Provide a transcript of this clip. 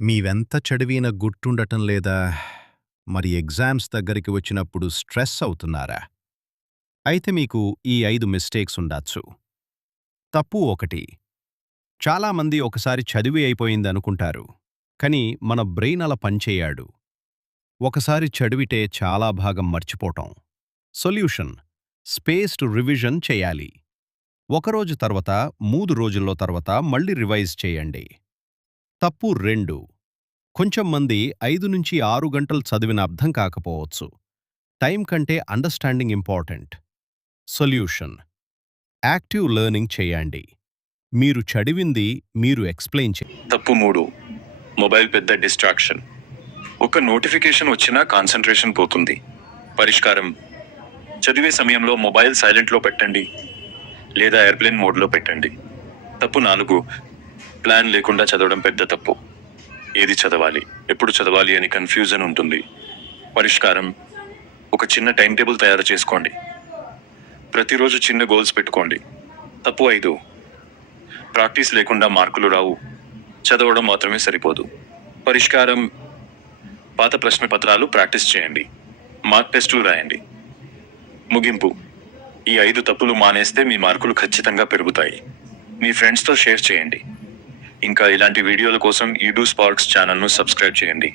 మీవెంత చదివినా గుర్తుండటం లేదా? మరి ఎగ్జామ్స్ దగ్గరికి వచ్చినప్పుడు స్ట్రెస్ అవుతున్నారా? అయితే మీకు ఈ 5 మిస్టేక్స్ ఉండచ్చు. తప్పు 1. చాలామంది ఒకసారి చదివి అయిపోయిందనుకుంటారు. కానీ మన బ్రెయిన్ అలా పనిచేయాడు. ఒకసారి చదివితే చాలా భాగం మర్చిపోవటం. సొల్యూషన్: స్పేస్డ్ రివిజన్ చేయాలి. ఒకరోజు తర్వాత 3 రోజుల్లో తర్వాత మళ్ళీ రివైజ్ చేయండి. తప్పు 2: కొంచెం మంది 5 నుంచి 6 గంటలు చదివిన అర్థం కాకపోవచ్చు. టైం కంటే understanding important. Solution: active learning చేయండి. మీరు చదివింది మీరు ఎక్స్ప్లెయిన్ తప్పు 3: మొబైల్ పెద్ద డిస్ట్రాక్షన్. ఒక నోటిఫికేషన్ వచ్చినా కాన్సంట్రేషన్ పోతుంది. పరిష్కారం: చదివే సమయంలో మొబైల్ సైలెంట్లో పెట్టండి లేదా ఎయిర్ప్లేన్ మోడ్లో పెట్టండి. తప్పు 4: ప్లాన్ లేకుండా చదవడం పెద్ద తప్పు. ఏది చదవాలి, ఎప్పుడు చదవాలి అని కన్ఫ్యూజన్ ఉంటుంది. పరిష్కారం: ఒక చిన్న టైం టేబుల్ తయారు చేసుకోండి. ప్రతిరోజు చిన్న గోల్స్ పెట్టుకోండి. తప్పు 5: ప్రాక్టీస్ లేకుండా మార్కులు రావు. చదవడం మాత్రమే సరిపోదు. పరిష్కారం: పాత ప్రశ్న పత్రాలు ప్రాక్టీస్ చేయండి. మార్క్ టెస్టులు రాయండి. ముగింపు: ఈ 5 తప్పులు మానేస్తే మీ మార్కులు ఖచ్చితంగా పెరుగుతాయి. మీ ఫ్రెండ్స్తో షేర్ చేయండి. ఇంకా ఇలాంటి వీడియోల కోసం ఈడూ స్పార్క్స్ ఛానల్ను సబ్స్క్రైబ్ చేయండి.